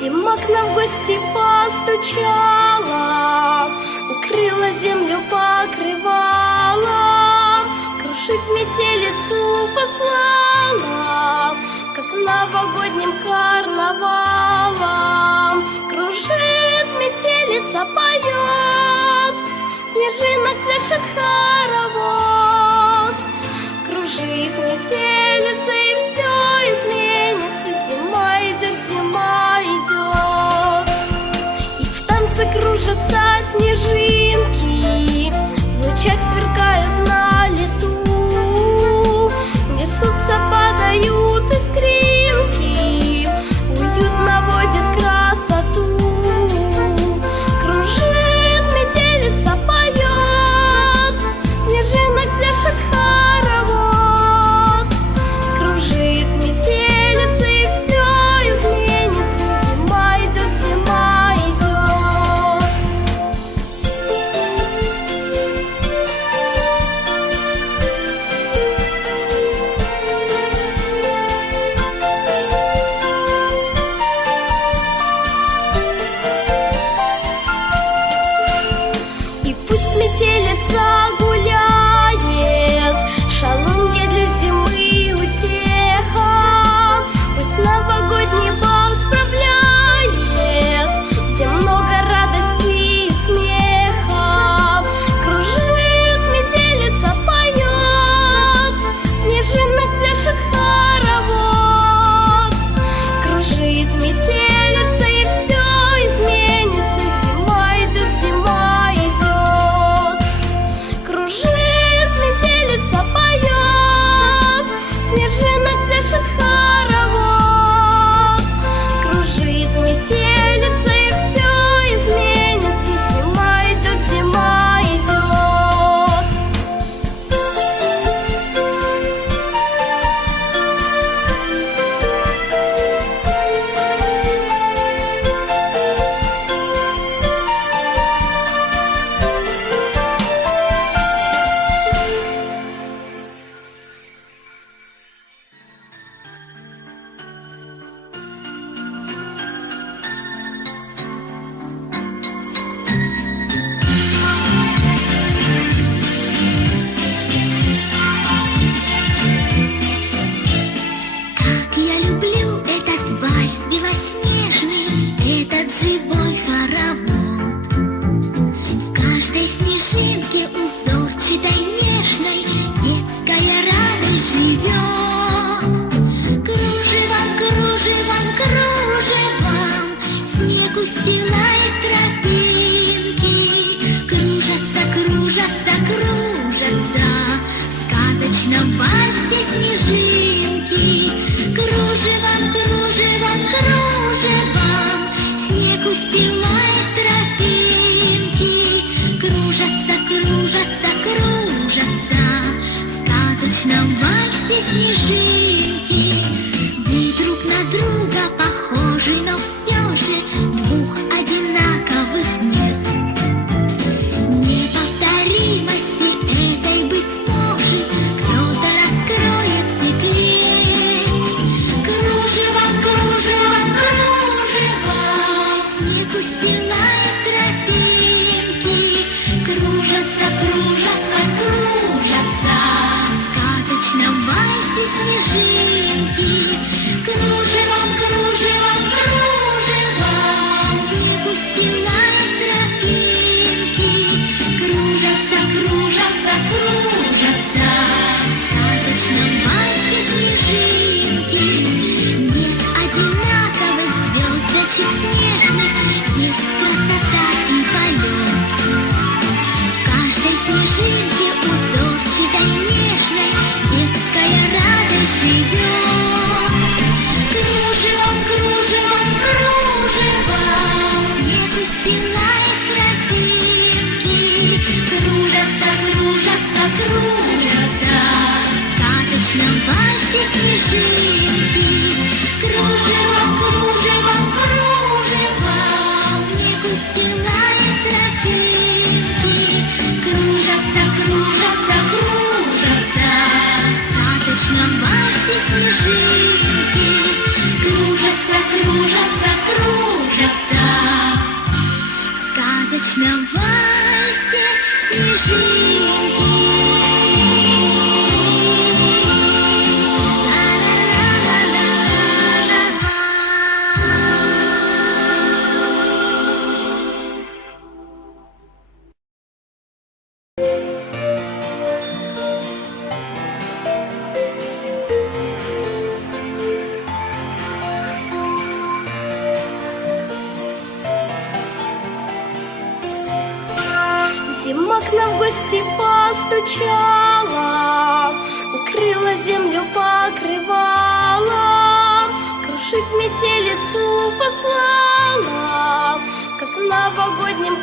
Зима к нам в гости постучала, укрыла землю покрывала, крушить метелицу послала, как новогодним карнавалом. Кружит метелица, поет, снежинок пляшет хоровод. Кружит метелица, и все изменится. Зима идет, зима идет. И в танце кружатся снежинки, в лучах сверкают на лету. Несутся, падают искринки, уют наводит красоту. Кружит метелица, поет, снежинок пляшет хоровод. Кружит метелица, и все изменится. Зима идет, зима идет. И пусть метелица гуляет, шалунья для зимы утеха. Пусть новогодний бал справляет, где много радости и смеха. Кружит метелица, поет, снежинок пляшет хоровод. Кружит метелица, и все изменится. Зима идет, зима идет. Кружит метелица, поет, снежинок пляшет хоровод. Кружит метелица, и все изменится. Зима идет, зима идет. Как я люблю этот вальс белоснежный, этот живой хоровод. В каждой снежинке узорчатой нежной детская радость живет. Кружевом, кружевом, кружевом снег устилает тропинки. Кружатся, кружатся, кружатся в сказочном вальсе снежинки. Кружевом, кружевом, кружевом снег устилает тропинки. Кружатся, кружатся, кружатся в сказочном вальсе снежинки. Вы друг на друга похожи, но все же двух одинаковых нет. Неповторимости этой быть сможет, кто-то раскроет секрет. Кружевом, кружевом, кружевом снег устилает тропинки. Кружатся, кружатся, кружатся в сказочном вальсе снежинки. Кружевом, кружевом, кружевом снег устилает тропинки. Кружатся, кружатся, кружатся в сказочном вальсе снежинки. Нет одинаковых звездочек снежных, есть красота и полет. В каждой снежинке узорчатой нежной детская радость живет. Кружевом, кружевом, кружевом снег устилает тропинки. Кружатся, кружатся, кружатся в сказочном вальсе снежинки. Кружевом, кружевом, кружевом снег устилает тропинки. Кружатся, кружатся, кружатся в сказочном вальсе снежинки. Кружатся, кружатся, кружатся снежинки. Зима к нам в гости постучала, укрыла землю покрывала, крушить метелицу послала, как в новогоднем